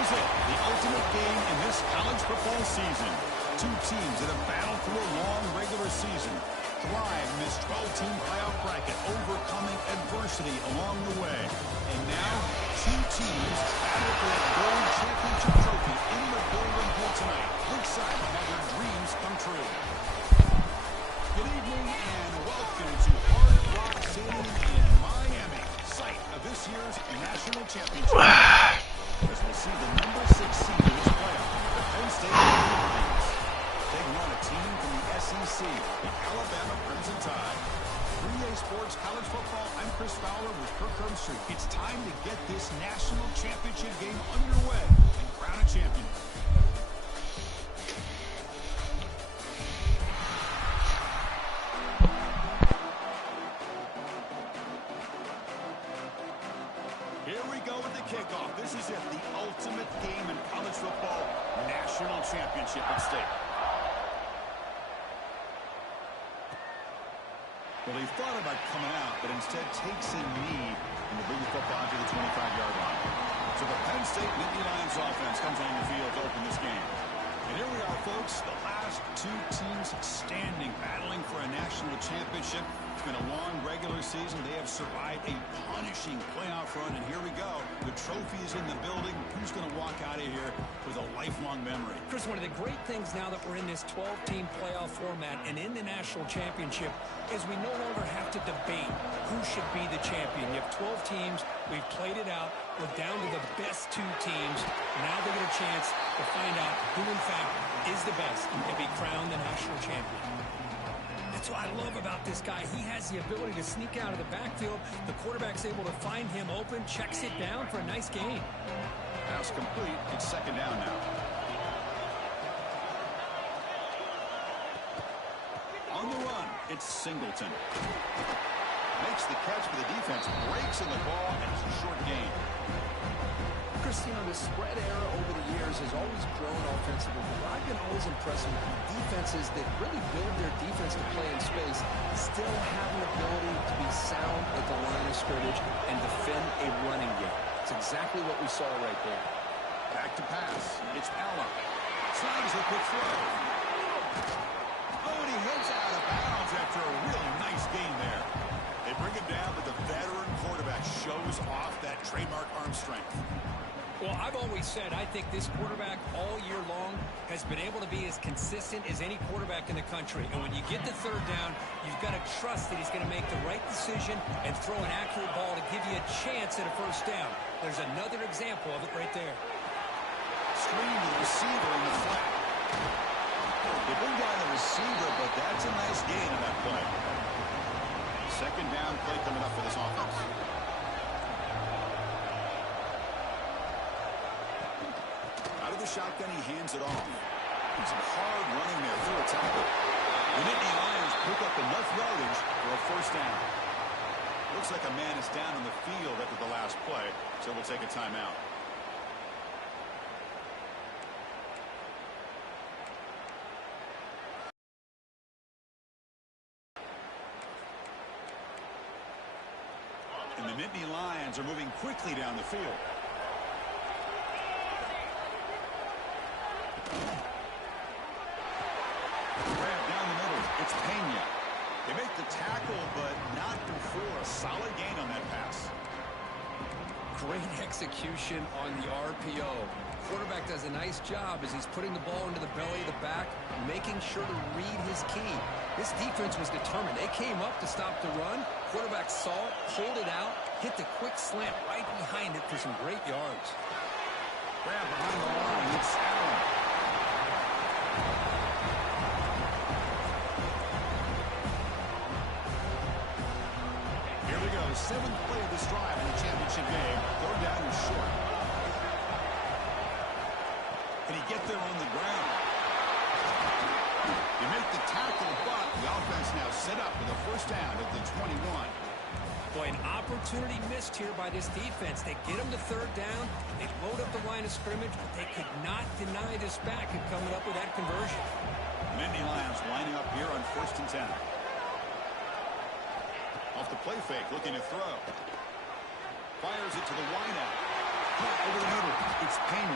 is it, the ultimate game in this college football season. Two teams that have battled through a long regular season, thrive in this 12-team playoff bracket, overcoming adversity along the way. And now, two teams battle for that gold championship trophy in the building here tonight. Excited to have their dreams come true. Good evening and welcome to Hard Rock Stadium in Miami, site of this year's national championship. As we see the number 6 seed in this playoff, the Penn State Lions. Taking on a team from the SEC, the Alabama Crimson Tide. 3A Sports College Football, I'm Chris Fowler with Kirk Herbstreit. It's time to get this national championship game underway and crown a champion. Here we go with the kickoff. This is it, the ultimate game in college football, national championship at stake. Well, he thought about coming out, but instead takes a knee and to bring the football to the 25-yard line. So the Penn State Nittany Lions offense comes on the field to open this game. And here we are, folks, the last two teams standing, battling for a national championship. It's been a long regular season. They have survived a punishing playoff run, and here we go. The trophy is in the building. Who's going to walk out of here with a lifelong memory? Chris, one of the great things now that we're in this 12-team playoff format and in the national championship is we no longer have to debate who should be the champion. You have 12 teams. We've played it out. We're down to the best two teams. Now they get a chance to find out who, in fact, is the best and be crowned the national champion. That's what I love about this guy. He has the ability to sneak out of the backfield. The quarterback's able to find him open, checks it down for a nice gain. Pass complete. It's second down now. On the run, it's Singleton. Makes the catch for the defense, breaks in the ball, and it's a short gain. Chris, you know, the spread era over the years has always grown offensively, but I've been always impressed with defenses that really build their defense to play in space, still have an ability to be sound at the line of scrimmage and defend a running game. It's exactly what we saw right there. Back to pass. It's Allen. Slides the quick throw. Oh, and he heads out of bounds after a really nice gain there. They bring him down, but the veteran quarterback shows off that trademark arm strength. Well, I've always said I think this quarterback all year long has been able to be as consistent as any quarterback in the country. And when you get the third down, you've got to trust that he's going to make the right decision and throw an accurate ball to give you a chance at a first down. There's another example of it right there. Screen to the receiver in the flat. They bring down the receiver, but that's a nice gain on that play. Second down play coming up for this offense. Out of the shotgun, he hands it off. Some hard running there through a tackle. The Nittany Lions pick up enough yardage for a first down. Looks like a man is down on the field after the last play, so we'll take a timeout. And the Nittany Lions are moving quickly down the field. Grab down the middle. It's Penn. They make the tackle, but not before a solid gain on that pass. Great execution on the RPO. Quarterback does a nice job as he's putting the ball into the belly of the back, making sure to read his key. This defense was determined. They came up to stop the run. Quarterback saw it, pulled it out, hit the quick slant right behind it for some great yards. Grab behind the line. It's Allen. Here we go. Seventh play of this drive in the championship game. Third down is short. Can he get there on the ground? You make the tackle, but the offense now set up with a first down at the 21. Boy, an opportunity missed here by this defense. They get him to third down. They load up the line of scrimmage, but they could not deny this back and coming up with that conversion. Nittany Lions lining up here on 1st and 10. Off the play fake, looking to throw. Fires it to the wideout. Caught over the middle. It's Penn.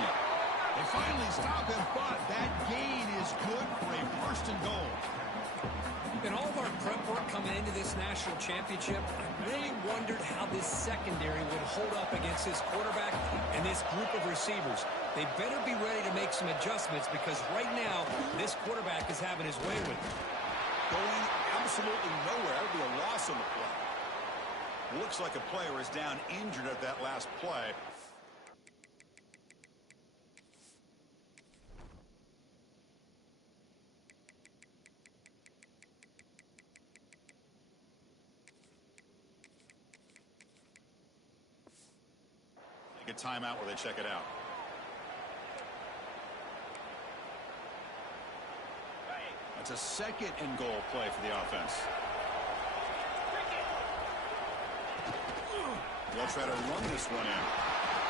They finally stop him, but that gain is good for a first and goal. In all of our prep work coming into this national championship, I really wondered how this secondary would hold up against this quarterback and this group of receivers. They better be ready to make some adjustments because right now, this quarterback is having his way with it. Going absolutely nowhere. It'll be a loss on the play. Looks like a player is down injured at that last play. A timeout where they check it out. It's a second and goal play for the offense. They'll try to run this one in.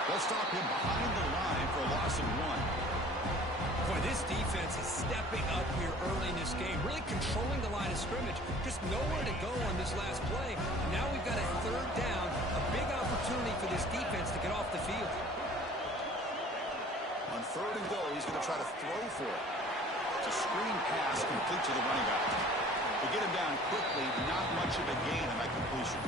They'll stop him behind the line for a loss of 1. Boy, this defense is stepping up here early in this game, really controlling the line of scrimmage. Just nowhere to go on this last play. Now we've got a third down, a big opportunity for this defense to get off the field. On third and goal, he's going to try to throw for it. It's a screen pass complete to the running back. To get him down quickly, not much of a gain on that completion.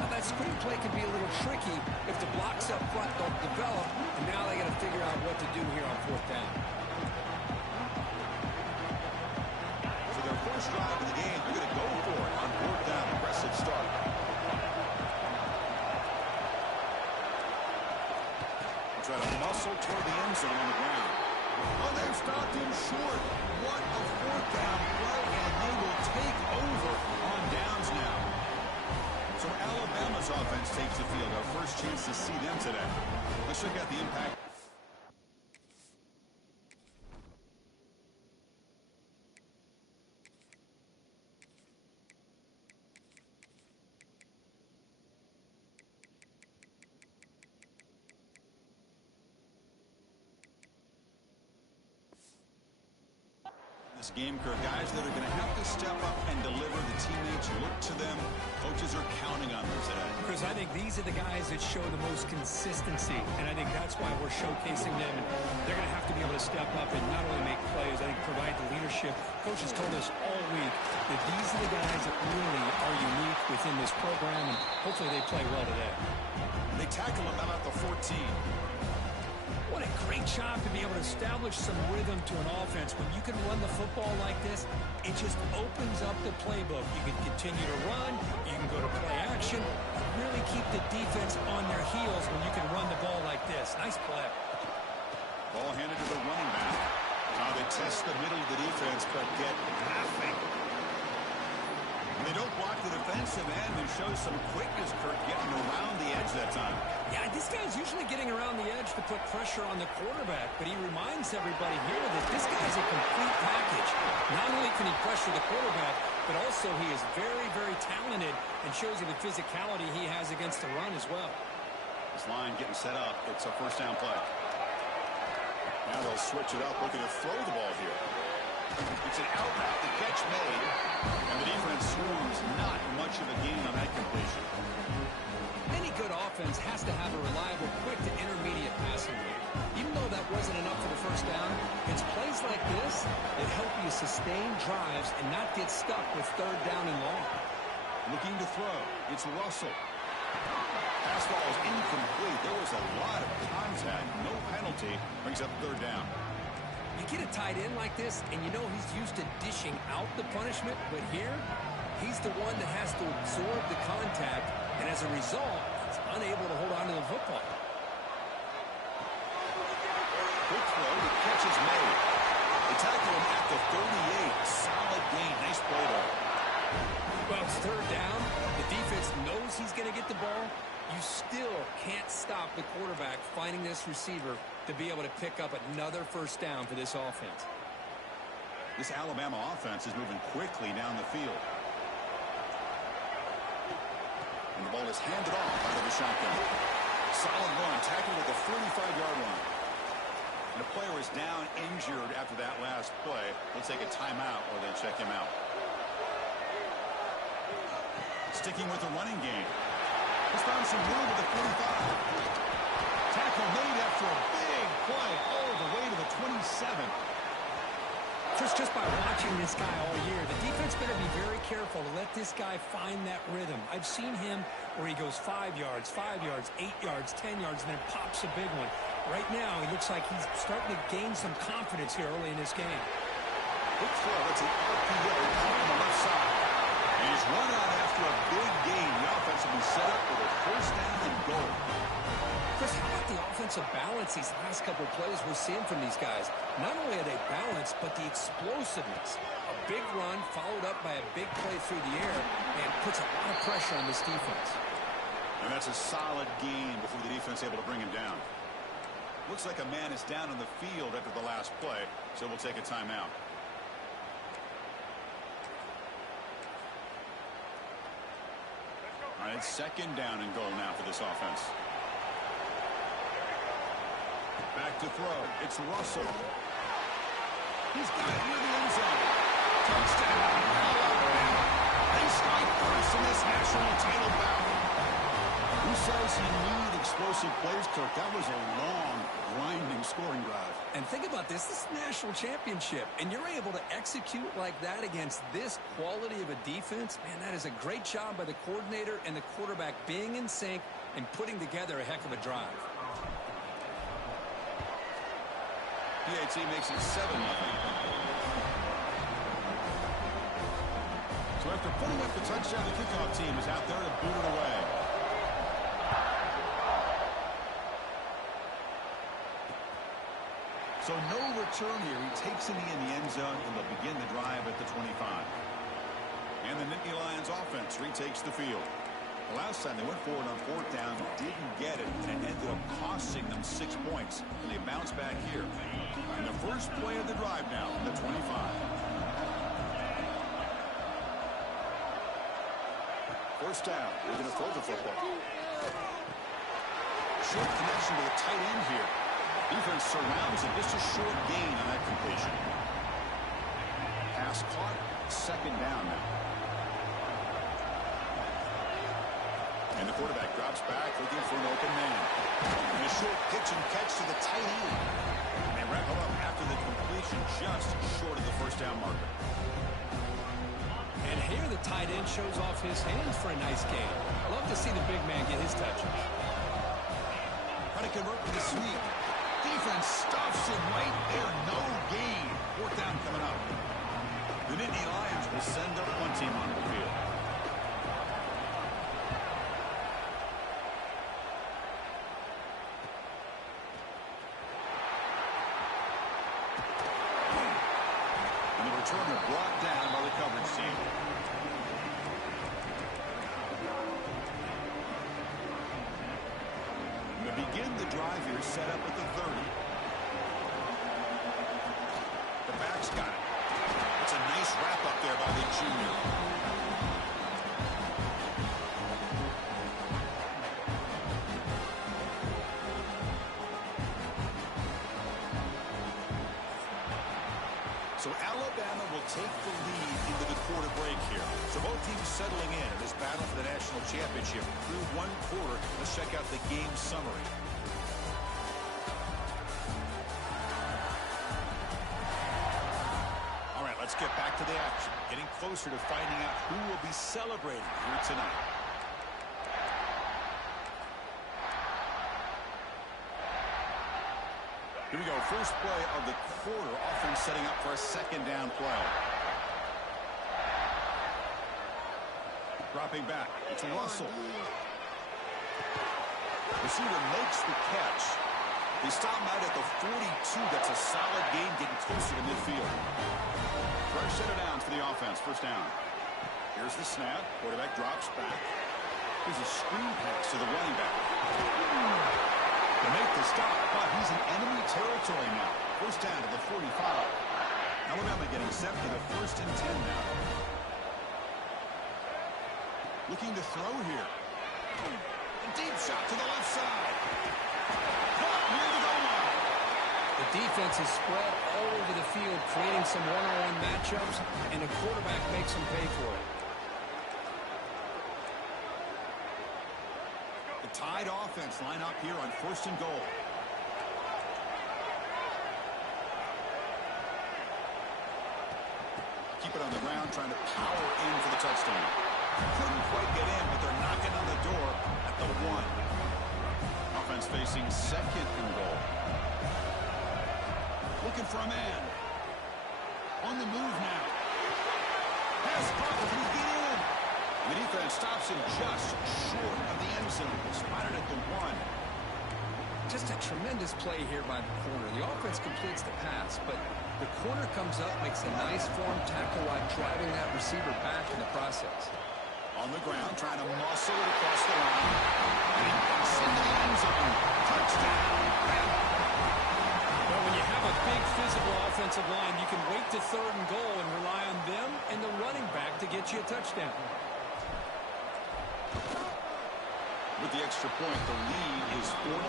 Now that screen play can be a little tricky if the blocks up front don't develop, and now they got to figure out what to do here on fourth down. So their first drive of the game, they're going to go for it on fourth down. Aggressive start. They'll try to muscle toward the end zone on the ground. Oh, they've stopped him short. What a fourth down play, and they will take over on downs now. So Alabama's offense takes the field. Our first chance to see them today. Let's check out the impact. This game, Kirk, guys that are going to have to step up and deliver. The teammates look to them. Coaches are counting on them today. Chris, I think these are the guys that show the most consistency, and I think that's why we're showcasing them. And they're going to have to be able to step up and not only make plays, I think provide the leadership. Coaches told us all week that these are the guys that really are unique within this program, and hopefully they play well today. They tackle him about the 14. What a great job to be able to establish some rhythm to an offense. When you can run the football like this, it just opens up the playbook. You can continue to run, you can go to play action, really keep the defense on their heels when you can run the ball like this. Nice play. Ball handed to the running back. Now they test the middle of the defense, but get nothing. They don't block the defensive end and show some quickness, Kirk, getting around the edge that time. Yeah, this guy's usually getting around the edge to put pressure on the quarterback, but he reminds everybody here that this guy's a complete package. Not only can he pressure the quarterback, but also he is very, very talented and shows you the physicality he has against the run as well. This line getting set up. It's a first down play. Now they'll switch it up, looking to throw the ball here. It's an out route, the catch made, and the defense swarms. Not much of a gain on that completion. Any good offense has to have a reliable, quick to intermediate passing game. Even though that wasn't enough for the first down, it's plays like this that help you sustain drives and not get stuck with third down and long. Looking to throw. It's Russell. Pass ball is incomplete. There was a lot of contact. No penalty. Brings up third down. You get a tight end like this, and you know he's used to dishing out the punishment, but here, he's the one that has to absorb the contact, and as a result, he's unable to hold on to the football. Quick throw, the catch is made. They tackle him at the 38. Solid gain. Nice play there. Well, it's third down. The defense knows he's going to get the ball. You still can't stop the quarterback finding this receiver to be able to pick up another first down for this offense. This Alabama offense is moving quickly down the field. And the ball is handed off out of the shotgun. Solid run, tackled at the 45-yard line. And the player is down injured after that last play. They'll take a timeout or they'll check him out. Sticking with the running game. He's found some room at the 45. made after a big play all the way to the 27. Chris, just by watching this guy all year, the defense better be very careful to let this guy find that rhythm. I've seen him where he goes 5 yards, 8 yards, 10 yards, and then pops a big one. Right now, he looks like he's starting to gain some confidence here early in this game. Quick throw, that's an RPO on the left side. And he's run out after a big gain. The offense will be set up with a first down and goal. Chris, how about the offensive balance these last couple of plays we're seeing from these guys? Not only are they balanced, but the explosiveness. A big run followed up by a big play through the air and puts a lot of pressure on this defense. And that's a solid gain before the defense able to bring him down. Looks like a man is down on the field after the last play, so we'll take a timeout. All right, second down and goal now for this offense. Back to throw. It's Russell. He's got it near the end zone. Touchdown. They strike first in this national title bout. Who says you need explosive plays, Kirk? That was a long, grinding scoring drive. And think about this. This is a national championship, and you're able to execute like that against this quality of a defense. Man, that is a great job by the coordinator and the quarterback being in sync and putting together a heck of a drive. PAT makes it 7-0. So after putting up the touchdown, the kickoff team is out there to boot it away. So no return here. He takes it in the end zone, and they'll begin the drive at the 25. And the Nittany Lions offense retakes the field. The last time they went forward on fourth down, didn't get it, and it ended up costing them 6 points. And they bounce back here. And the first play of the drive now, the 25. First down. They're going to throw the football. Short connection to the tight end here. Defense surrounds him. Just a short gain on that completion. Pass caught. Second down now. And the quarterback drops back looking for an open man. And a short pitch and catch to the tight end. And they wrap him up after the completion just short of the first down marker. And here the tight end shows off his hands for a nice game. Love to see the big man get his touches. Try to convert with a sweep. Defense stuffs him right there. No gain. Fourth down coming up. The Nittany Lions will send their one team onto the field. And the returner brought down by the coverage team. Begin the drive here, set up at the 30. The back's got it. It's a nice wrap up there by the junior. So Alabama will take the lead into the quarter break here. So both teams settling in this battle for the national championship. Through one quarter, let's check out the game summary. All right, let's get back to the action. Getting closer to finding out who will be celebrating here tonight. Here we go. First play of the quarter. Offense setting up for a second down play. Dropping back. It's Russell. Receiver makes the catch. They stop him out at the 42. That's a solid gain, getting closer to midfield. Fresh set of downs for the offense. First down. Here's the snap. Quarterback drops back. Here's a screen pass to the running back. To make the stop, but he's in enemy territory now. First down to the 45. Alabama getting set for the 1st and 10 now. Looking to throw here. A deep shot to the left side. Caught near the goal line. The defense is spread all over the field, creating some one-on-one matchups, and the quarterback makes them pay for it. The Tide offense line up here on 1st and goal. Keep it on the ground, trying to power in for the touchdown. Couldn't quite get in, but they're knocking on the door at the 1. Offense facing 2nd and goal. Looking for a man. On the move now. Pass caught. Can he get in? The defense stops him just short of the end zone. Spotted at the 1. Just a tremendous play here by the corner. The offense completes the pass, but the corner comes up, makes a nice form tackle while driving that receiver back in the process. On the ground, trying to muscle it across the line. And he gets into the end zone. Touchdown. Well, when you have a big physical offensive line, you can wait to 3rd and goal and rely on them and the running back to get you a touchdown. With the extra point, the lead is 14.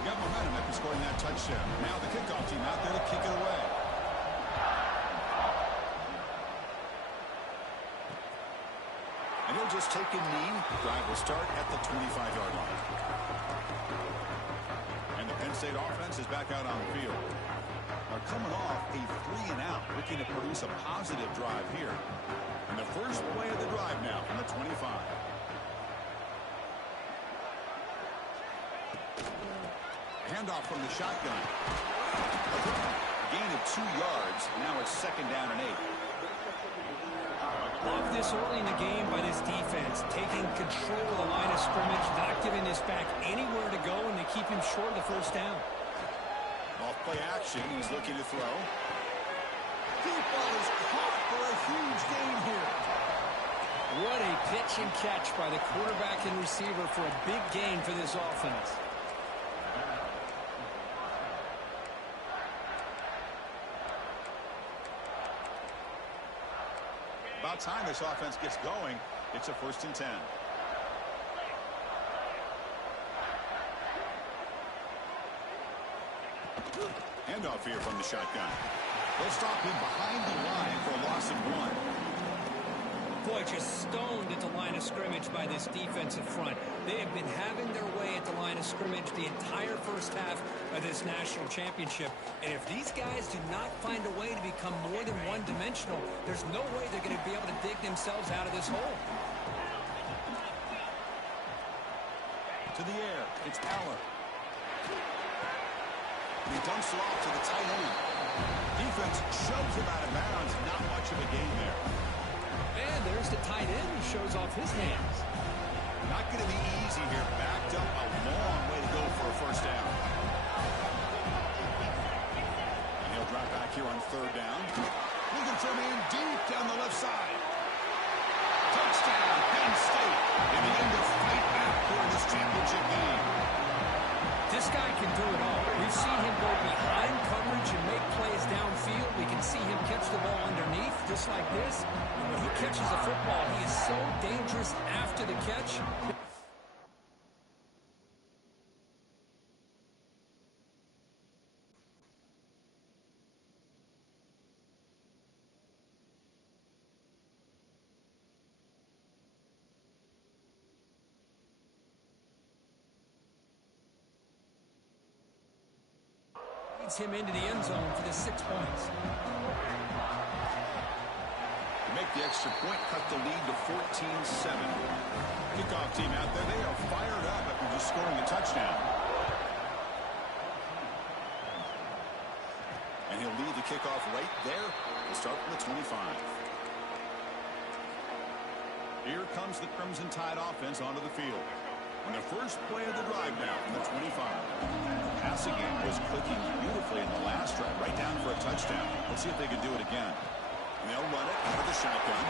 We got momentum after scoring that touchdown. Now the kickoff team out there to kick it away. And he'll just take a knee. Drive will start at the 25-yard line. And the Penn State offense is back out on the field. They're coming off a 3-and-out, looking to produce a positive drive here. And the first play of the drive now from the 25. Handoff from the shotgun. Gain of 2 yards. Now it's 2nd down and 8. Love this early in the game by this defense, taking control of the line of scrimmage, not giving this back anywhere to go, and they keep him short of the 1st down. Off play action. He's looking to throw. Deep ball is caught for a huge gain here. What a pitch and catch by the quarterback and receiver for a big gain for this offense. About time this offense gets going. It's a 1st and 10. Handoff here from the shotgun. They'll stop him behind the line for a loss of 1. Boy, just stoned at the line of scrimmage by this defensive front. They have been having their way at the line of scrimmage the entire 1st half of this national championship. And if these guys do not find a way to become more than one-dimensional, there's no way they're going to be able to dig themselves out of this hole. To the air, it's Aller. He dumps it off to the tight end. Defense shoves him out of bounds. Not much of a gain there. And there's the tight end who shows off his hands. Not going to be easy here. Backed up a long way to go for a 1st down. And he'll drop back here on 3rd down. Looking for a man deep down the left side. Touchdown, Penn State. In the end, to fight back here in this championship game. This guy can do it all. We've seen him go behind coverage and make plays downfield. We can see him catch the ball underneath, just like this. And when he catches the football, he is so dangerous after the catch. Leads him into the end zone for the 6 points. To make the extra point, cut the lead to 14-7. Kickoff team out there, they are fired up after just scoring a touchdown. And he'll lead the kickoff right there to start from the 25. Here comes the Crimson Tide offense onto the field. On the first play of the drive now from the 25. The passing game was clicking beautifully in the last drive, right down for a touchdown. Let's see if they can do it again. And they'll run it out of the shotgun.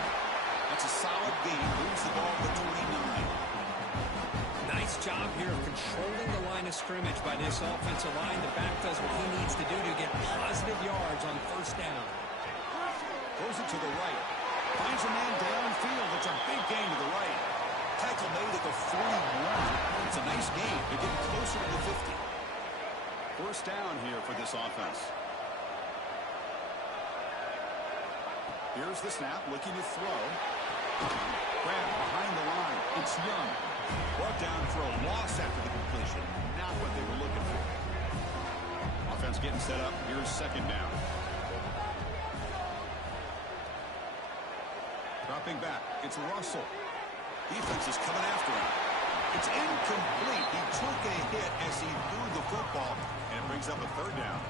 That's a solid gain. Moves the ball to 29. Nice job here of controlling the line of scrimmage by this offensive line. The back does what he needs to do to get positive yards on 1st down. Throws it to the right. Finds a man downfield. It's a big gain to the right. Tackle made at the 41. It's a nice gain. They're getting closer to the 50. 1st down here for this offense. Here's the snap, looking to throw. Grab behind the line. It's Young. Brought down for a loss after the completion. Not what they were looking for. Offense getting set up. Here's 2nd down. Stepping back, it's Russell. Defense is coming after him. It's incomplete. He took a hit as he threw the football, and it brings up a third down.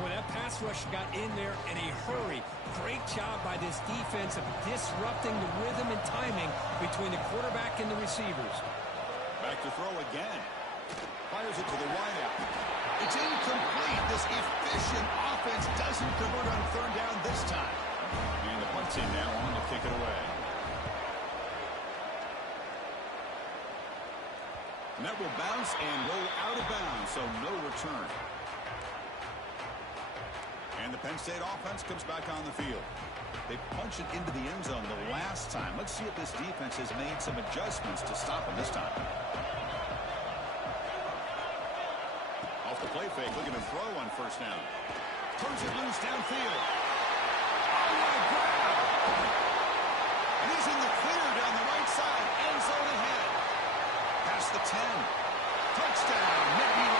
Boy, that pass rush got in there in a hurry. Great job by this defense of disrupting the rhythm and timing between the quarterback and the receivers. Back to throw again. Fires it to the wideout. It's incomplete. This efficient offense doesn't convert on third down this time. And the punt team now on to kick it away. And that will bounce and roll out of bounds, so no return. And the Penn State offense comes back on the field. They punch it into the end zone the last time. Let's see if this defense has made some adjustments to stop them this time. Off the play fake, looking to throw on first down. Turns it loose downfield. Oh, what a grab! And he's in the clear down the right side. End zone ahead. Past the 10. Touchdown, Nati.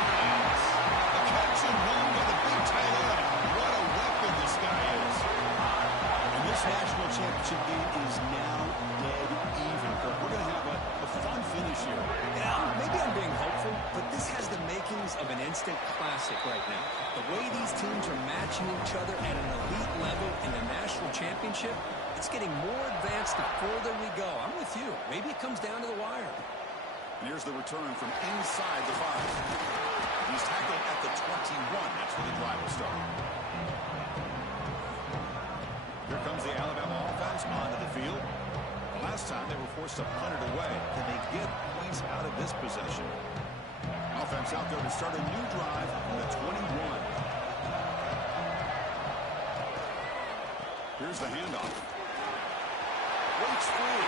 The catch and run by the big tight end. What a weapon this guy is. And this national championship game is now dead even. We're going to have a fun finish here. Yeah, maybe I'm being hopeful, but this has the makings of an instant classic right now. The way these teams are matching each other at an elite level in the national championship, it's getting more advanced the further we go. I'm with you. Maybe it comes down to the wire. And here's the return from inside the 5. He's tackled at the 21. That's where the drive will start. Here comes the Alabama offense onto the field. The last time they were forced to punt it away. Can they get points out of this possession? Offense out there to start a new drive on the 21. Here's the handoff. Waits free.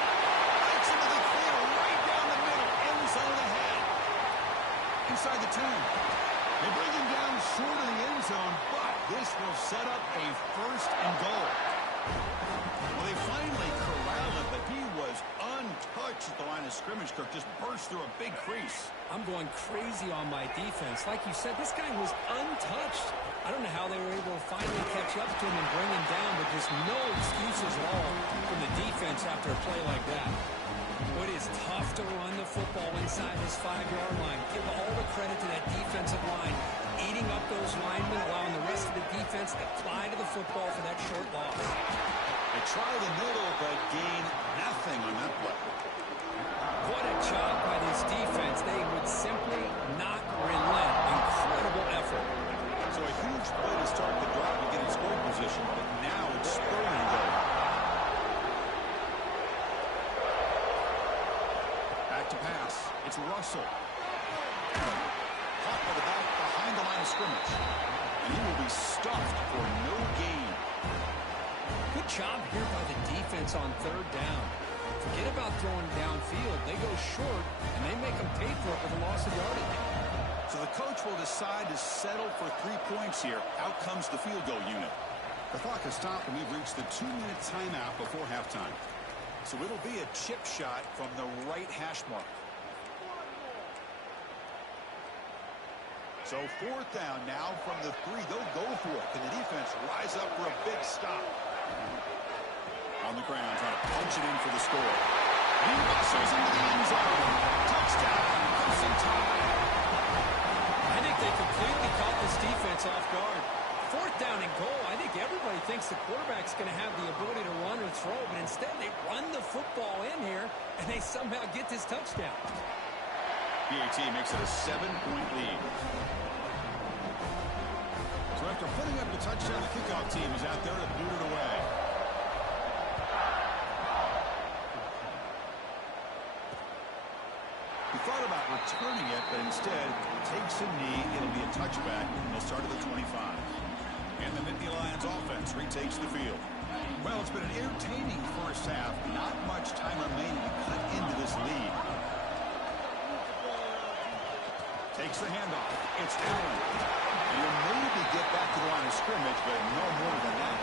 Breaks into the clear right down the middle. End zone ahead. Inside the 10. They bring him down short of the end zone, but this will set up a first and goal. Well, they finally corralled him, but he was untouched at the line of scrimmage. Kirk just burst through a big crease. I'm going crazy on my defense. Like you said, this guy was untouched. I don't know how they were able to finally catch up to him and bring him down, but just no excuses at all from the defense after a play like that. It is tough to run the football inside this 5-yard line. Give all the credit to that defensive line, eating up those linemen, allowing the rest of the defense to fly to the football for that short loss. They try the middle, but gain nothing on that play. What a job by this defense. They would simply not relent. Incredible effort. So a huge play to start the drive and get in scoring position, but now it's spurring goal. Back to pass. It's Russell. Caught by the back behind the line of scrimmage. And he will be stuffed for no gain. Good job here by the defense on third down. Forget about throwing downfield. They go short, and they make them pay for it with a loss of yardage. So the coach will decide to settle for 3 points here. Out comes the field goal unit. The clock has stopped, and we've reached the 2-minute timeout before halftime. So it'll be a chip shot from the right hash mark. So fourth down now from the 3. They'll go for it. Can the defense rise up for a big stop? On the ground, trying to punch it in for the score. He muscles into the end zone. Touchdown, Crimson Tide. I think they completely caught this defense off guard. Fourth down and goal. I think everybody thinks the quarterback's going to have the ability to run or throw, but instead they run the football in here, and they somehow get this touchdown. PAT makes it a 7-point lead. So after putting up the touchdown, the kickoff team is out there to boot it away. He thought about returning it, but instead takes a knee. It'll be a touchback, and they'll start at the 25. And the Nittany Lions offense retakes the field. Well, it's been an entertaining first half. Not much time remaining to cut into this lead. Takes the handoff. It's Allen. He'll maybe get back to the line of scrimmage, but no more than that.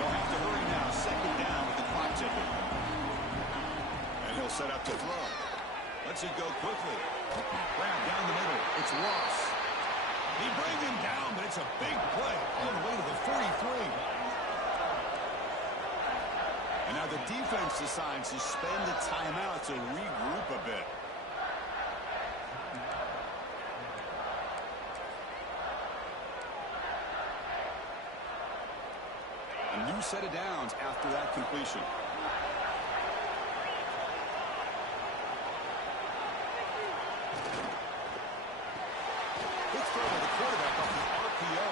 They'll have to hurry now. Second down with the clock ticking. And he'll set up to throw. Lets it go quickly. Grab down the middle. It's Ross. He brings him down, but it's a big play all the way to the 43. And now the defense decides to spend a timeout to regroup a bit. A new set of downs after that completion. Good throw by the quarterback off the RPO.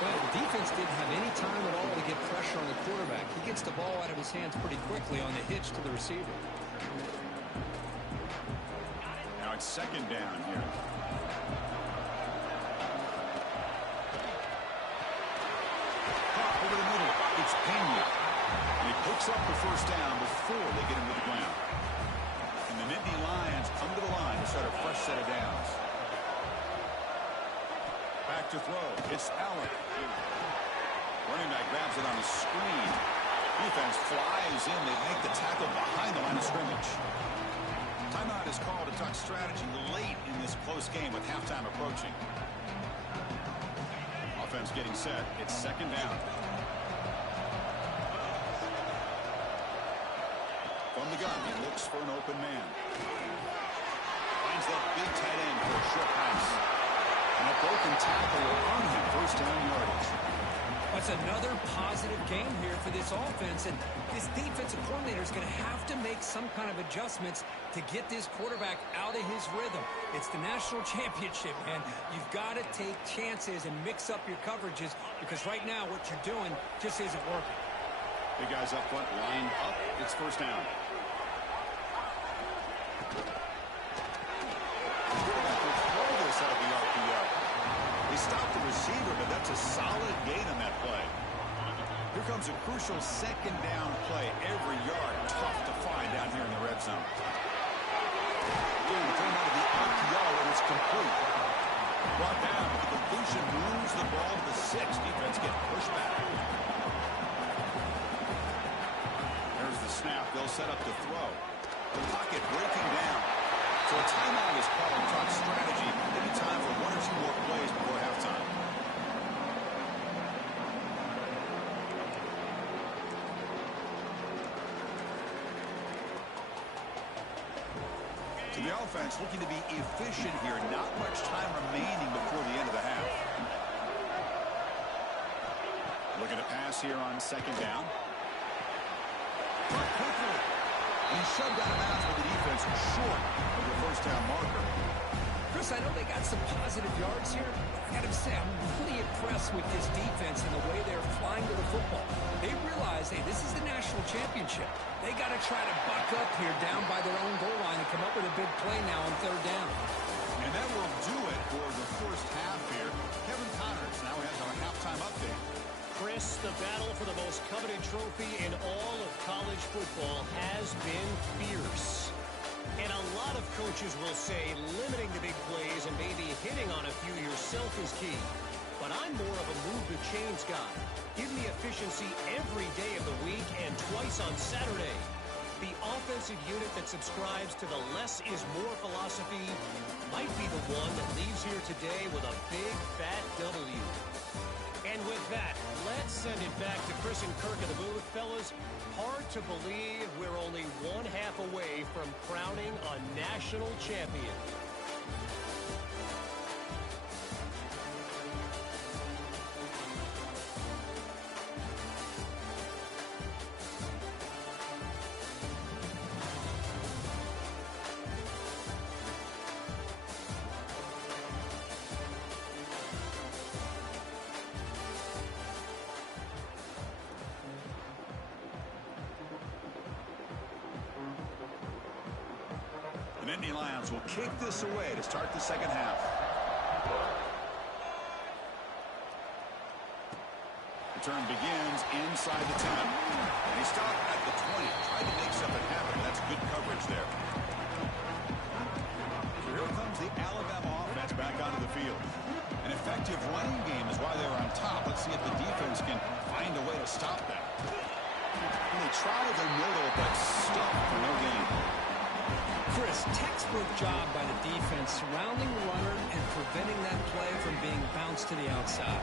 Well, the defense didn't have any time at all to get pressure on the quarterback. He gets the ball out of his hands pretty quickly on the hitch to the receiver. Now it's second down here. Caught over the middle. It's Penn. And he picks up the first down before they get him to the ground. And the Nittany Lions come to the line to start a fresh set of downs. Back to throw. It's Allen. Running back grabs it on the screen. Defense flies in. They make the tackle behind the line of scrimmage. Timeout is called to talk strategy late in this close game with halftime approaching. Offense getting set. It's second down. From the gun, he looks for an open man. Finds that big tight end for a short pass. And a broken tackle will earn him first down yardage. That's another positive game here for this offense, and this defensive coordinator is going to have to make some kind of adjustments to get this quarterback out of his rhythm. It's the national championship, man. You've got to take chances and mix up your coverages, because right now what you're doing just isn't working. Big guys up front, line up. It's first down. Out of the RPO. They stopped the receiver, but that's a solid gain on that play. Here comes a crucial second down play. Every yard tough to find down here in the red zone. Again, thrown out of the RPO, and it's complete. Brought down. The completion moves the ball to the 6. Defense get pushed back. There's the snap. They'll set up the throw. The pocket breaking down. So a timeout is called to talk strategy. Maybe time for one or two more plays before halftime. So the offense looking to be efficient here. Not much time remaining before the end of the half. Looking to pass here on second down. Caught quickly. And he shoved out of bounds with the defense short of the first down marker. Chris, I know they got some positive yards here. I got to say, I'm really impressed with this defense and the way they're flying to the football. They realize, hey, this is the national championship. They got to try to buck up here down by their own goal line and come up with a big play now on third down. And that will do it for the first half here. Kevin Connors now has our halftime update. Chris, the battle for the most coveted trophy in all of college football has been fierce. And a lot of coaches will say limiting the big plays and maybe hitting on a few yourself is key. But I'm more of a move the chains guy. Give me efficiency every day of the week and twice on Saturday. The offensive unit that subscribes to the less is more philosophy might be the one that leaves here today with a big fat W. And with that, let's send it back to Chris and Kirk in the booth. Fellas, hard to believe we're only one half away from crowning a national champion. The Nittany Lions will kick this away to start the second half. Return begins inside the 10. And he stopped at the 20. Tried to make something happen. That's good coverage there. So here comes the Alabama offense back onto the field. An effective running game is why they're on top. Let's see if the defense can find a way to stop that. And they try the middle, but stuck for no gain. Chris, textbook job by the defense surrounding the runner and preventing that play from being bounced to the outside.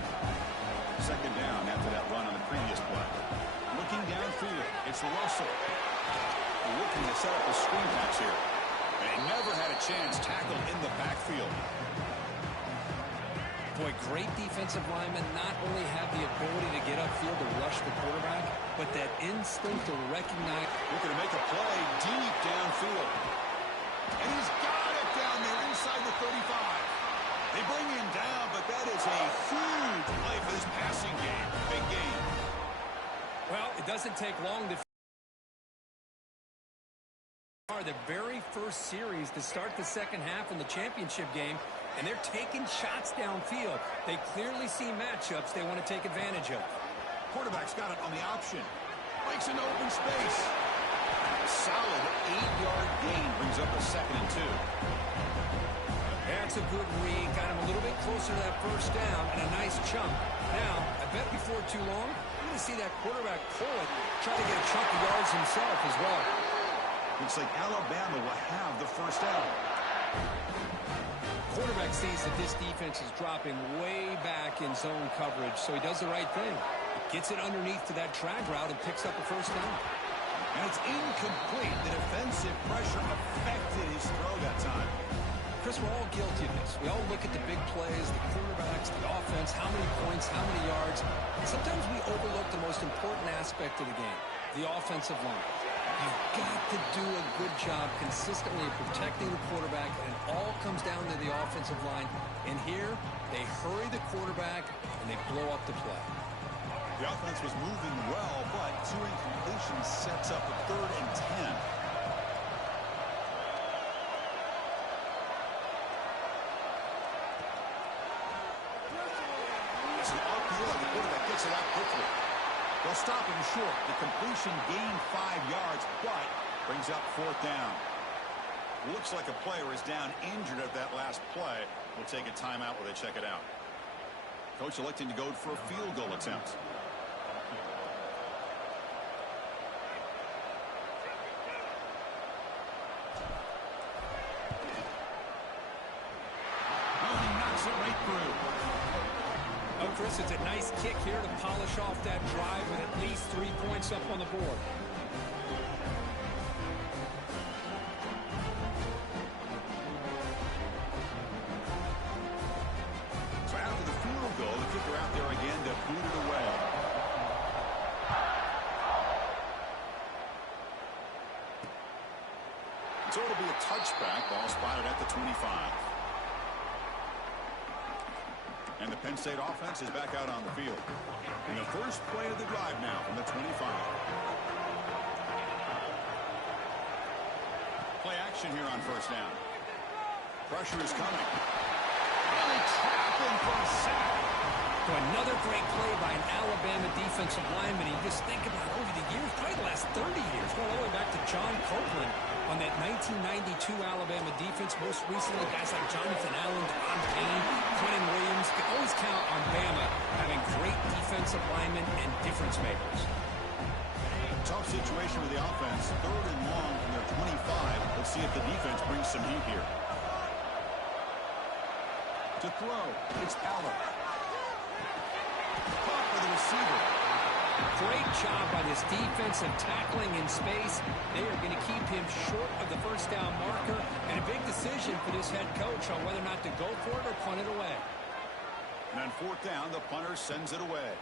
Second down after that run on the previous play. Looking downfield, it's Russell. Looking to set up a screen pass here. And he never had a chance tackled in the backfield. Boy, great defensive linemen not only have the ability to get upfield to rush the quarterback, but that instinct to recognize. Looking to make a play deep downfield. And he's got it down there inside the 35. They bring him down, but that is a huge play for this passing game. Big game. Well, it doesn't take long to the very first series to start the second half in the championship game, and they're taking shots downfield. They clearly see matchups they want to take advantage of. Quarterback's got it on the option. Breaks into open space. A solid 8-yard gain brings up a 2nd and 2. That's a good read. Got him a little bit closer to that first down and a nice chunk. Now, I bet before too long, you're going to see that quarterback pull it, try to get a chunk of yards himself as well. Looks like Alabama will have the first down. Quarterback sees that this defense is dropping way back in zone coverage, so he does the right thing. Gets it underneath to that drag route and picks up a first down. And it's incomplete. The defensive pressure affected his throw that time. Chris, we're all guilty of this. We all look at the big plays, the quarterbacks, the offense, how many points, how many yards. And sometimes we overlook the most important aspect of the game, the offensive line. You've got to do a good job consistently of protecting the quarterback, and it all comes down to the offensive line. And here, they hurry the quarterback, and they blow up the play. The offense was moving well, but 2 incompletions sets up a 3rd and 10. It's an uphill, and the quarterback gets it out quickly. They'll stop him short. The completion gained 5 yards, but brings up 4th down. Looks like a player is down injured at that last play. We'll take a timeout while they check it out. Coach electing to go for a field goal attempt. Oh, he knocks it right through. Oh, Chris, it's a nice kick here to polish off that drive with at least 3 points up on the board. So after the field goal, the kicker out there again to boot it away. So it'll be a touchback. Ball spotted at the 25. And the Penn State offense is back out on the field. And the first play of the drive now from the 25. Play action here on first down. Pressure is coming. And they trap him for a sack. Another great play by an Alabama defensive lineman. You just think about over the years, probably the last 30 years, going all the way back to John Copeland on that 1992 Alabama defense. Most recently, guys like Jonathan Allen, Ron Payne, Quentin Williams. You can always count on Bama having great defensive linemen and difference makers. Tough situation with the offense. 3rd and long from their 25. Let's see if the defense brings some heat here. To throw, it's Allen. Caught by the receiver. Great job by this defense of tackling in space. They are going to keep him short of the first down marker, and a big decision for this head coach on whether or not to go for it or punt it away. And on 4th down, the punter sends it away.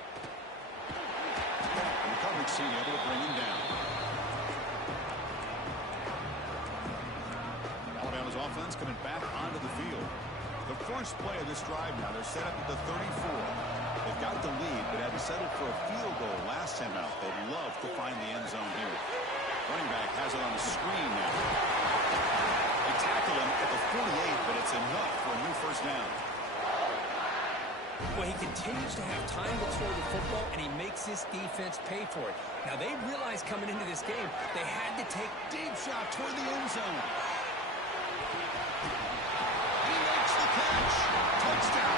And the coverage team able to bring him down. Alabama's offense coming back onto the field. The first play of this drive now, they're set up at the 34. They've got the lead, but had to settle for a field goal last time out. They'd love to find the end zone here. Running back has it on the screen now. They tackle him at the 48, but it's enough for a new first down. Well, he continues to have time to throw the football, and he makes his defense pay for it. Now, they realized coming into this game, they had to take Deep shot toward the end zone. He makes the catch. Touchdown.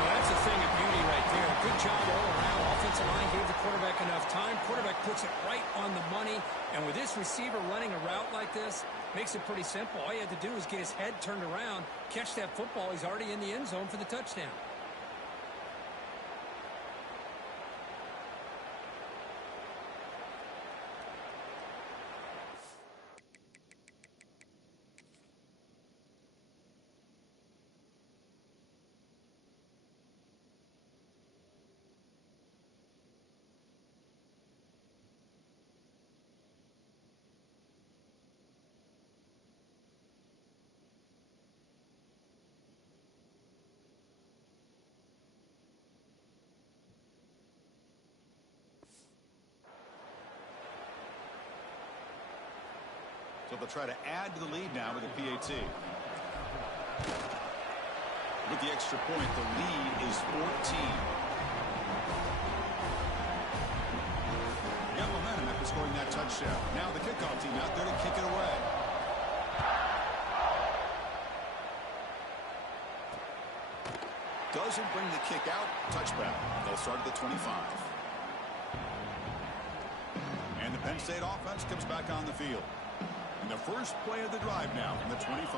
Well, that's a thing of beauty right there. Good job all around. Offensive line gave the quarterback enough time. Quarterback puts it right on the money. And with this receiver running a route like this, makes it pretty simple. All you had to do is get his head turned around, catch that football. He's already in the end zone for the touchdown. they'll try to add to the lead now with a PAT. With the extra point, the lead is 14. Got momentum after scoring that touchdown. Now the kickoff team out there to kick it away. Doesn't bring the kick out. Touchback. They'll start at the 25. And the Penn State offense comes back on the field. And the first play of the drive now from the 25.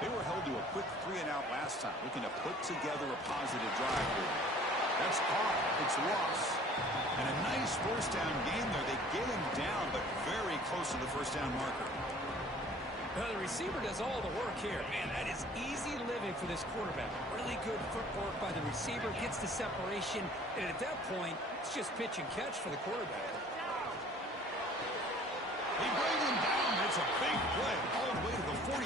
They were held to a quick 3-and-out last time, looking to put together a positive drive here. That's caught. It's lost. And a nice first down gain there. They get him down, but very close to the first down marker. Well, the receiver does all the work here. Man, that is easy living for this quarterback. Really good footwork by the receiver, gets the separation, and at that point, it's just pitch and catch for the quarterback. They bring him down. It's a big play all the way to the 43.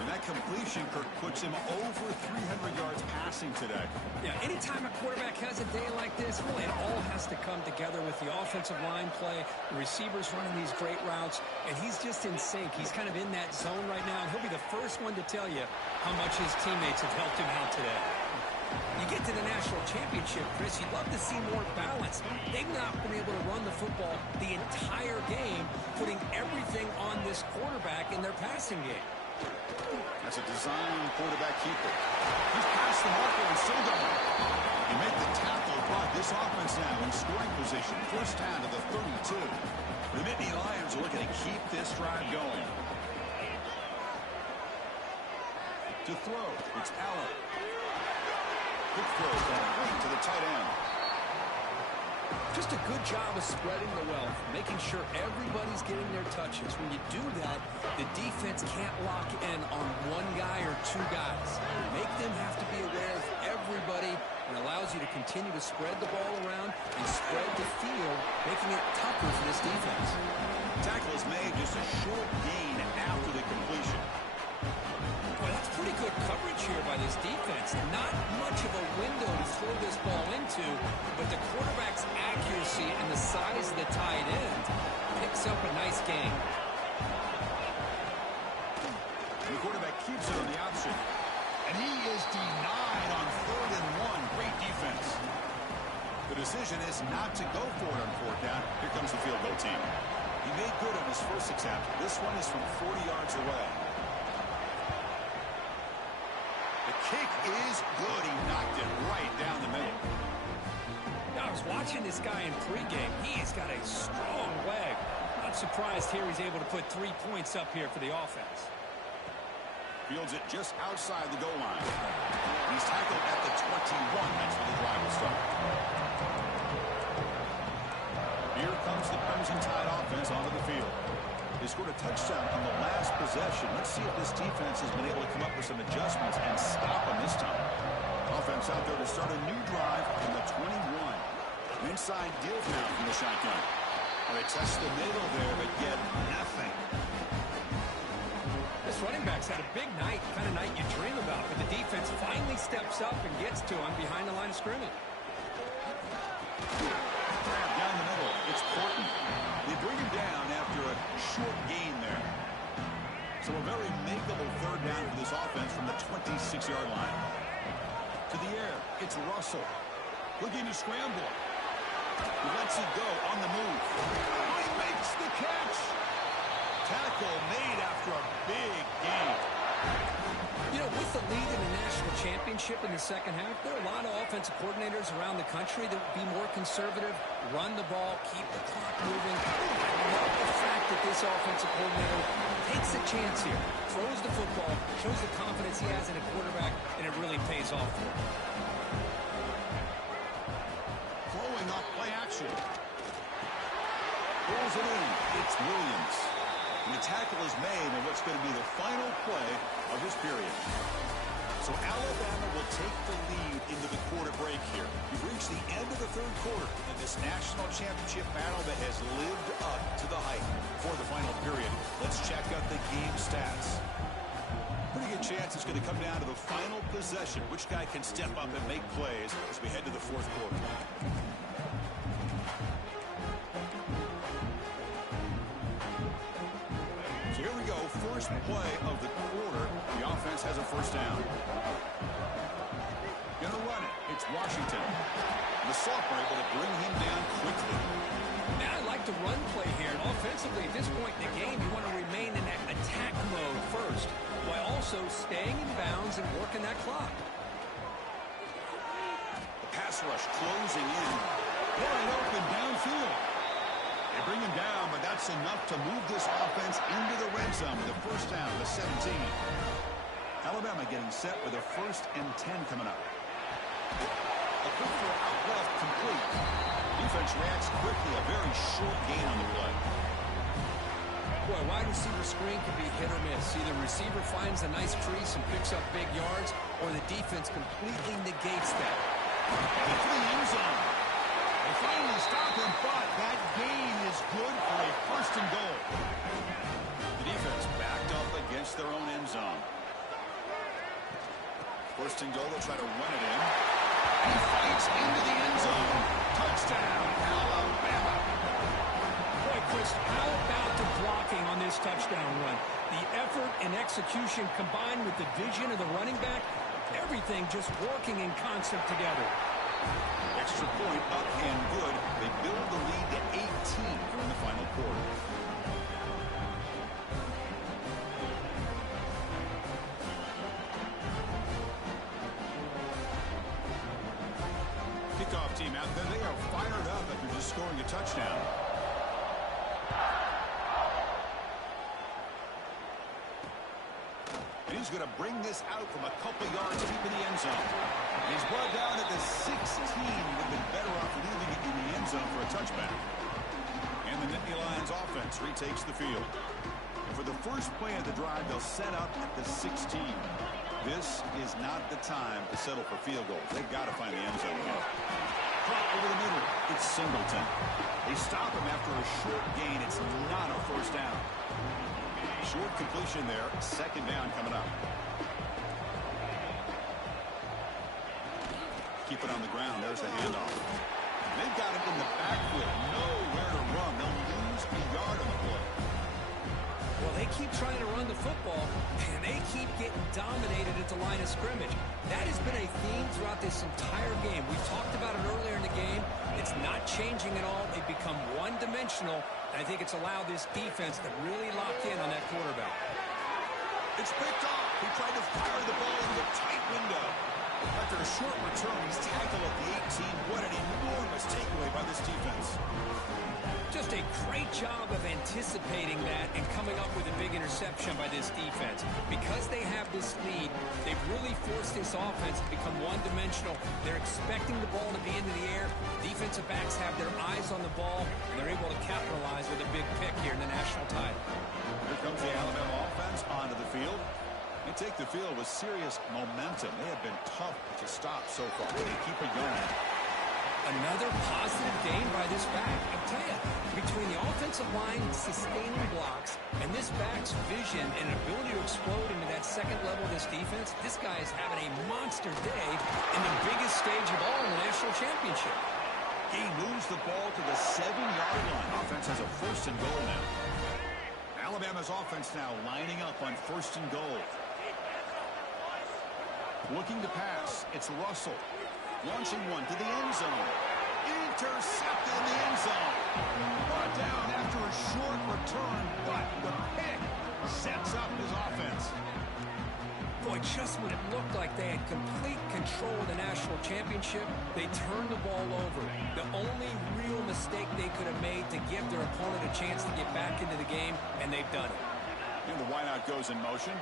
And that completion, Kirk, puts him over 300 yards passing today. Yeah, anytime a quarterback has a day like this, really it all has to come together with the offensive line play, the receivers running these great routes, and he's just in sync. He's kind of in that zone right now, and he'll be the first one to tell you how much his teammates have helped him out today. You get to the national championship, Chris, you'd love to see more balance. They've not been able to run the football the entire game, putting everything on this quarterback in their passing game. That's a design quarterback keeper. He's past the marker and still going. He made the tackle, but this offense now in scoring position. First down to the 32. The Nittany Lions are looking to keep this drive going. To throw, it's Allen. Good throw down to the tight end. Just a good job of spreading the wealth, making sure everybody's getting their touches. When you do that, the defense can't lock in on one guy or two guys. Make them have to be aware of everybody, and allows you to continue to spread the ball around and spread the field, making it tougher for this defense. Tackle is made, just a short gain after the completion. Well, that's pretty good coverage here by this defense. Not much of a window to throw this ball into, but the quarterback's accuracy and the size of the tight end picks up a nice gain. And the quarterback keeps it on the option. And he is denied on 3rd and 1. Great defense. The decision is not to go for it on 4th down. Here comes the field goal team. He made good on his first attempt. This one is from 40 yards away. Kick is good. He knocked it right down the middle. I was watching this guy in pregame. He's got a strong leg. Not surprised here he's able to put 3 points up here for the offense. Fields it just outside the goal line. He's tackled at the 21. That's where the drive will start. Here comes the Crimson Tide offense onto the field. They scored a touchdown on the last possession. Let's see if this defense has been able to come up with some adjustments and stop them this time. Offense out there to start a new drive from the 21. An inside deal now from the shotgun. Well, they test the middle there, but get nothing. This running back's had a big night, kind of night you dream about, but the defense finally steps up and gets to him behind the line of scrimmage. Grab down the middle. It's Portland. They bring him down after a short gain there. So a very makeable 3rd down for this offense from the 26-yard line. To the air, it's Russell. Looking to scramble. He lets it go on the move. Oh, he makes the catch. Tackle made after a big gain. You know, with the lead in the national championship in the second half, there are a lot of offensive coordinators around the country that would be more conservative, run the ball, keep the clock moving. I love the fact that this offensive coordinator takes a chance here, throws the football, shows the confidence he has in a quarterback, and it really pays off for him. Throwing off play action. Pulls it in. It's Williams. And the tackle is made in what's going to be the final play of this period. So Alabama will take the lead into the quarter break here. We've reached the end of the 3rd quarter in this national championship battle that has lived up to the hype. For the final period, let's check out the game stats. Pretty good chance it's going to come down to the final possession. Which guy can step up and make plays as we head to the 4th quarter. first play of the quarter. The offense has a first down. Gonna run it. It's Washington. The Soft are able to bring him down quickly. Now I like the run play here. And offensively, at this point in the game, you want to remain in that attack mode first, while also staying in bounds and working that clock. The pass rush closing in. Wide open downfield. They bring him down, but that's enough to move this offense into the red zone with a first down to 17. Alabama getting set with a 1st and 10 coming up. A quick throw out left, complete. Defense reacts quickly. A very short gain on the play. Boy, wide receiver screen can be hit or miss. Either receiver finds a nice crease and picks up big yards, or the defense completely negates that. Into the end zone. They finally stop him, but that gain is good for a 1st and goal. The defense backed up against their own end zone. 1st and goal, they'll try to run it in. And he fights into the end zone. Touchdown, Alabama. Boy, Chris, how about the blocking on this touchdown run? The effort and execution combined with the vision of the running back, everything just working in concert together. Extra point up and good. They build the lead to 18 here in the final quarter. Kickoff team out there. They are fired up after just scoring a touchdown. And he's going to bring this out from a couple yards deep in the end zone. And he's brought down at the 16. Would have been better off leaving it in the end zone for a touchback. And the Nittany Lions offense retakes the field. For the first play of the drive, they'll set up at the 16. This is not the time to settle for field goals. They've got to find the end zone here. Caught over the middle. It's Singleton. They stop him after a short gain. It's not a first down. Short completion there. 2nd down coming up. Keep it on the ground. There's the handoff. They've got him in the backfield. Nowhere to run. They'll lose a yard on the play. Well, they keep trying to run the football, and they keep getting dominated at the line of scrimmage. That has been a theme throughout this entire game. We talked about it earlier in the game. It's not changing at all. They've become one-dimensional, and I think it's allowed this defense to really lock in on that quarterback. It's picked off. He tried to fire the ball into a tight window. After a short return, he's tackled at the 18. What an enormous takeaway by this defense. Just a great job of anticipating that and coming up with a big interception by this defense. Because they have this lead, they've really forced this offense to become one-dimensional. They're expecting the ball to be into the air. Defensive backs have their eyes on the ball, and they're able to capitalize with a big pick here in the national title. Here comes the Alabama offense onto the field. They take the field with serious momentum. They have been tough to stop so far. They keep it going. Another positive gain by this back. I'll tell you, between the offensive line sustaining blocks and this back's vision and ability to explode into that second level of this defense, this guy is having a monster day in the biggest stage of all in the national championship. He moves the ball to the 7-yard line. Offense has a 1st and goal now. Alabama's offense now lining up on 1st and goal. Looking to pass. It's Russell. Launching one to the end zone. Intercepted in the end zone. Brought down after a short return, but the pick sets up his offense. Boy, just when it looked like they had complete control of the national championship, they turned the ball over. The only real mistake they could have made to give their opponent a chance to get back into the game, and they've done it. And the wideout goes in motion.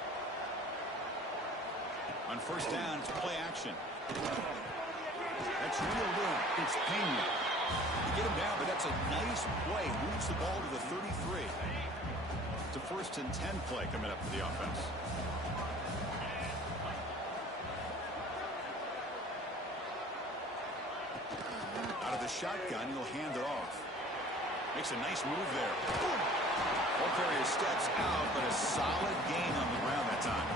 On 1st down, it's play action. That's reeled in. It's Penn. You get him down, but that's a nice play. Moves the ball to the 33. It's a 1st and 10 play coming up for the offense. Out of the shotgun, he'll hand it off. Makes a nice move there. Ball carrier steps out, but a solid gain on the ground that time.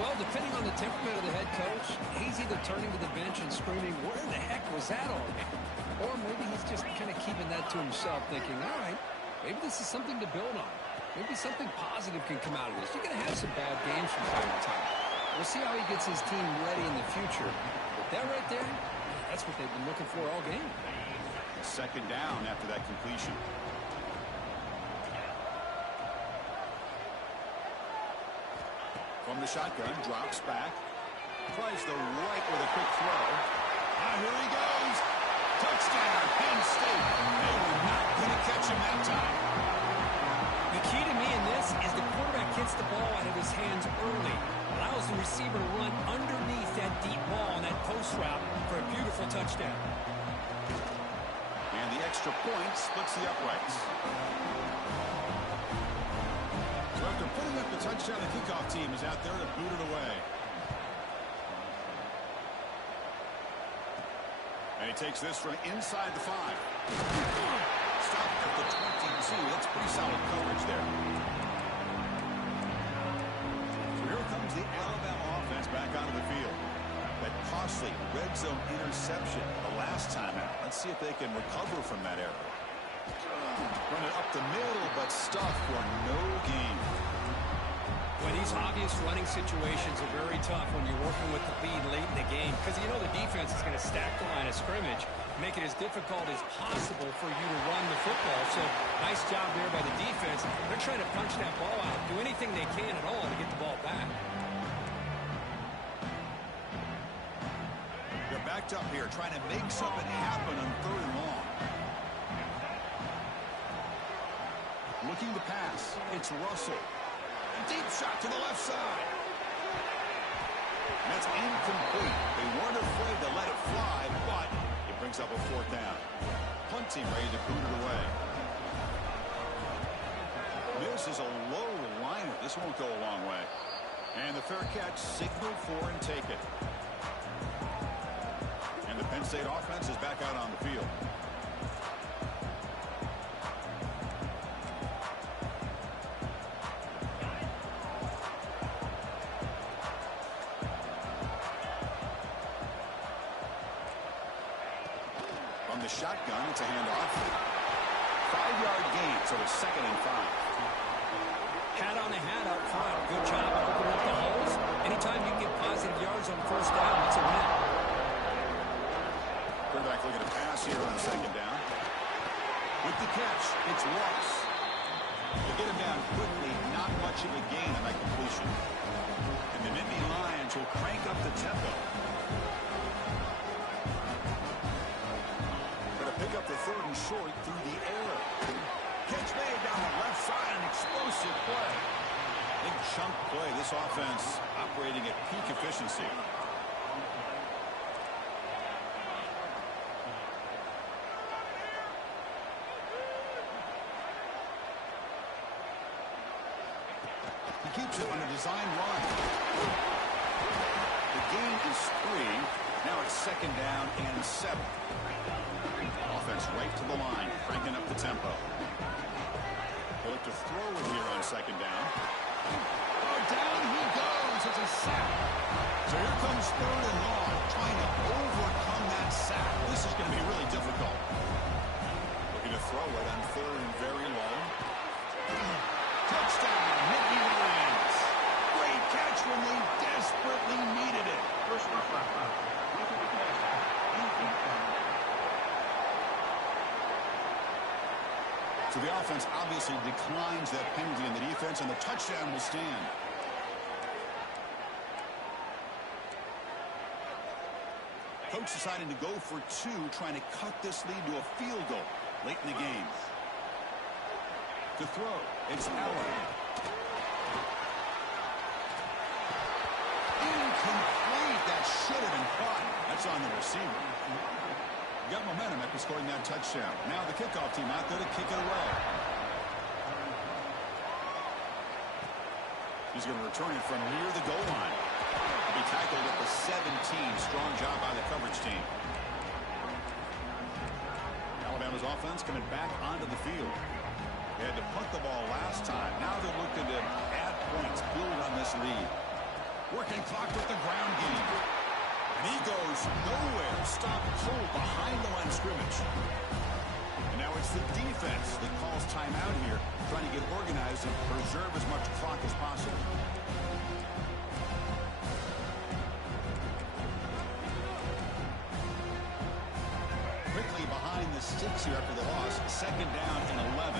Well, depending on the temperament of the head coach, he's either turning to the bench and screaming, where the heck was that all game? Or maybe he's just kind of keeping that to himself, thinking, all right, maybe this is something to build on. Maybe something positive can come out of this. You're going to have some bad games from time to time. We'll see how he gets his team ready in the future. But that right there, that's what they've been looking for all game. Second down after that completion. From the shotgun, drops back. Tries the right with a quick throw. Here he goes. Touchdown, Penn State. They were not going to catch him that time. The key to me in this is the quarterback gets the ball out of his hands early. Allows the receiver to run underneath that deep ball on that post route for a beautiful touchdown. And the extra point splits the uprights. So after putting up the touchdown, the kickoff team is out there to boot it away. And he takes this from inside the 5. Stopped at the 22. That's pretty solid coverage there. So here comes the Alabama offense back onto the field. That costly red zone interception the last time out. Let's see if they can recover from that error. Run it up the middle, but stuffed for no gain. Well, these obvious running situations are very tough when you're working with the lead late in the game because you know the defense is going to stack the line of scrimmage, make it as difficult as possible for you to run the football. So nice job there by the defense. They're trying to punch that ball out, do anything they can at all to get the ball back. They're backed up here trying to make something happen on 3rd and long. Looking to pass. It's Russell. A deep shot to the left side. That's incomplete. They weren't afraid to let it fly, but it brings up a 4th down. Punt team ready to boot it away. This is a low liner. This won't go a long way. And the fair catch signaled for and taken. And the Penn State offense is back out on the field. The shotgun, it's a handoff. 5-yard gain, so it's 2nd and 5. Hat on the hat up front. Good job opening up the holes. Anytime you get positive yards on 1st down, it's a win. Quarterback looking to pass here on 2nd down. With the catch, it's Ross. To get him down quickly, not much of a gain on that completion. And the Nittany Lions will crank up the tempo. Pick up the 3rd and short through the air. Catch made down the left side, an explosive play. Big chunk play. This offense operating at peak efficiency. He keeps it on a design run. The gain is 3. Now it's 2nd down and 7. Offense right to the line, cranking up the tempo. They'll look to throw it here on 2nd down. Oh, down he goes. It's a sack. So here comes 3rd and long, trying to overcome that sack. This is going to be really difficult. Looking to throw it on 3rd and very low. Touchdown, Nittany Lions. Great catch when they desperately needed it. First off, so the offense obviously declines that penalty in the defense, and the touchdown will stand. Coach deciding to go for 2, trying to cut this lead to a field goal late in the game. To throw, it's Allen. Incomplete. That should have been caught. That's on the receiver. Got momentum after scoring that touchdown. Now the kickoff team out there to kick it away. He's going to return it from near the goal line. He'll be tackled at the 17. Strong job by the coverage team. Alabama's offense coming back onto the field. They had to punt the ball last time. Now they're looking to add points, build on this lead. Working clock with the ground game. And he goes nowhere. Stopped cold behind the line of scrimmage. And now it's the defense that calls timeout here, trying to get organized and preserve as much clock as possible. Quickly behind the sticks here after the loss. Second down and 11.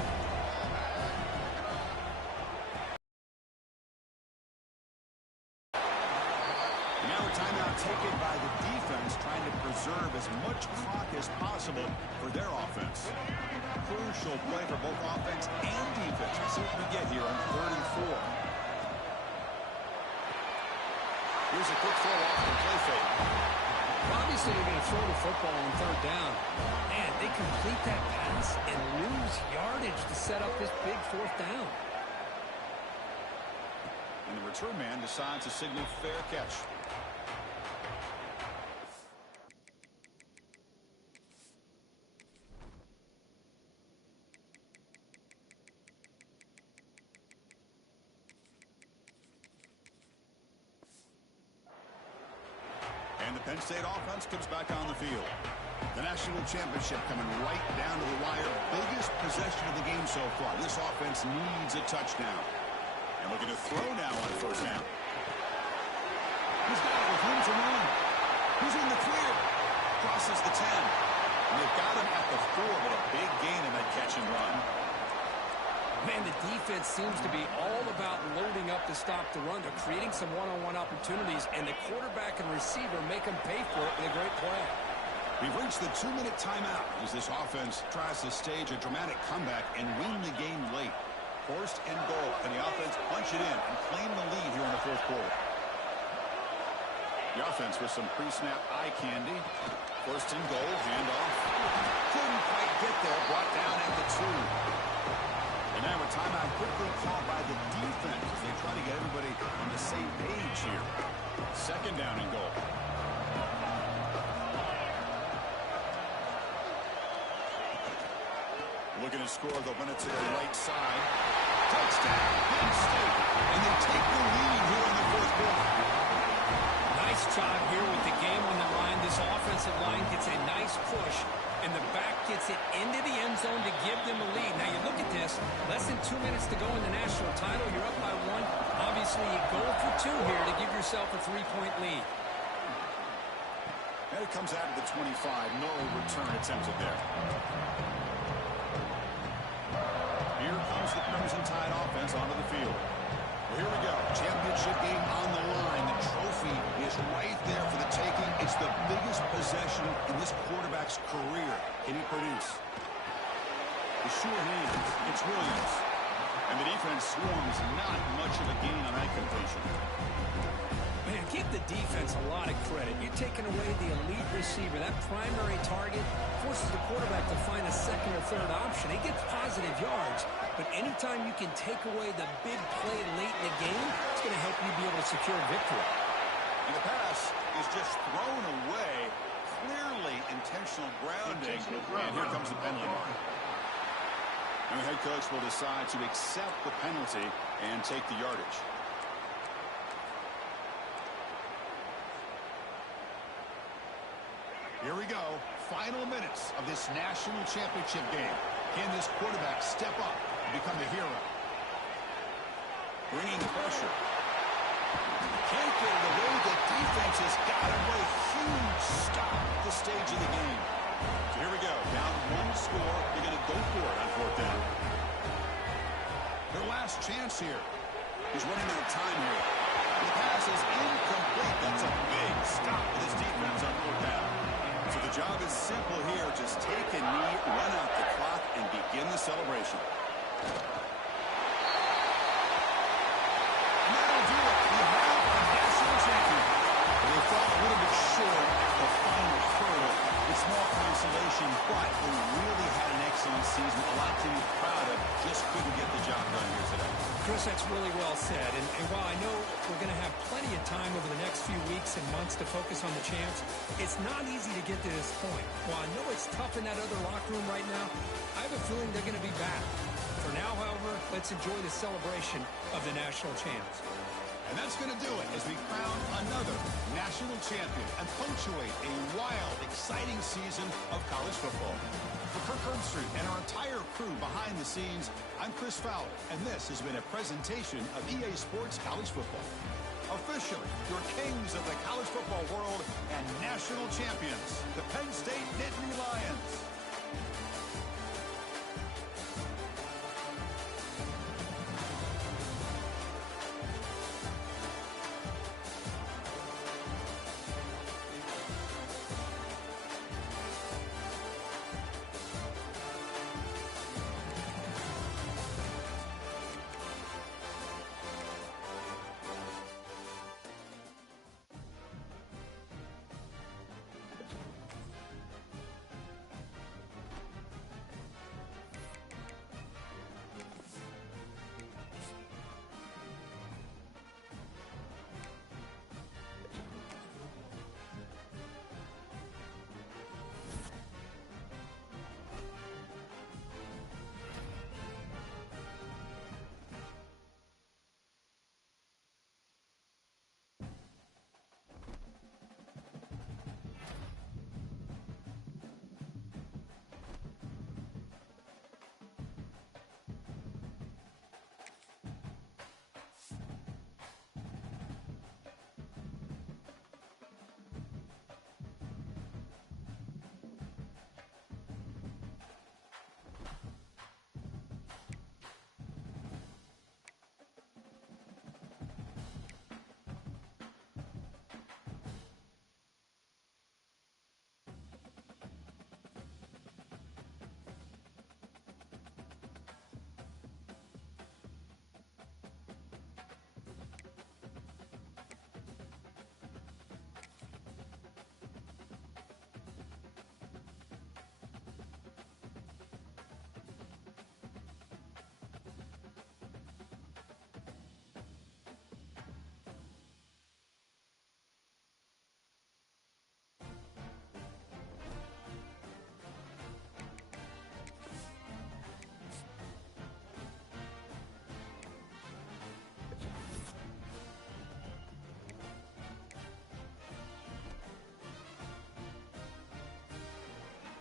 Now a timeout taken by the defense, trying to preserve as much clock as possible for their offense. Crucial play for both offense and defense. Let's see what we get here on 3rd and 4. Here's a quick throw off the play fake. Obviously, they're going to throw the football on 3rd down. Man, they complete that pass and lose yardage to set up this big 4th down. And the return man decides to signal fair catch. And the Penn State offense comes back on the field. The national championship coming right down to the wire. Biggest possession of the game so far. This offense needs a touchdown. And looking to throw now on 1st down. He's got it with room to run. He's in the clear. Crosses the 10. And they've got him at the 4, but a big gain in that catch and run. Man, the defense seems to be all about loading up to stop the run. They're creating some one-on-one opportunities, and the quarterback and receiver make them pay for it with a great play. We've reached the 2-minute timeout as this offense tries to stage a dramatic comeback and win the game late. 1st and goal. Can the offense punch it in and claim the lead here in the 4th quarter? The offense with some pre-snap eye candy. 1st and goal, handoff. Couldn't quite get there, brought down at the 2. And now a timeout quickly called by the defense as they try to get everybody on the same page here. 2nd down and goal. Looking to score, they'll run it to the right side. Touchdown, Penn State. And they take the lead here in the 4th quarter. Nice job here with the game on the line. This offensive line gets a nice push, and the back gets it into the end zone to give them a lead. Now you look at this, less than 2 minutes to go in the national title. You're up by 1. Obviously, you go for 2 here to give yourself a 3-point lead. And it comes out of the 25. No return attempted there. Here comes the Crimson Tide offense onto the field. Well, here we go. Championship game on the line. The trophy is right there for the taking. It's the biggest possession in this quarterback's career. Can he produce? The sure hands. It's Williams. And the defense swarms not much of a gain on that completion. Man, give the defense a lot of credit. You're taking away the elite receiver. That primary target forces the quarterback to find a 2nd or 3rd option. He gets positive yards, but anytime you can take away the big play late in the game, it's going to help you be able to secure victory. And the pass is just thrown away. Clearly intentional grounding. And here comes the penalty mark. And the head coach will decide to accept the penalty and take the yardage. Here we go. Final minutes of this national championship game. Can this quarterback step up and become a hero? Bringing pressure. Can't get it away. The defense has got him. What a huge stop at this stage of the game. So here we go. Down 1 score. They're going to go for it on 4th down. Their last chance here. He's running out of time here. The pass is incomplete. That's a big stop for this defense on 4th down. So the job is simple here. Just take a knee, run out the clock, and begin the celebration. And that'll do it. We have a national champion. They fell a little bit short at the final hurdle. With small consolation, but they really had an excellent season. A lot to be proud of. Just couldn't get the job done here today. Chris, that's really well said. And while I know we're going to have plenty of time over the next few weeks and months to focus on the champs, it's not easy to get to this point. While I know it's tough in that other locker room right now, I have a feeling they're going to be back. For now, however, let's enjoy the celebration of the national champs. And that's going to do it as we crown another national champion and punctuate a wild, exciting season of college football. For Kirk Herbstreit and our entire crew behind the scenes, I'm Chris Fowler, and this has been a presentation of EA Sports College Football. Officially, your kings of the college football world and national champions, the Penn State Nittany Lions.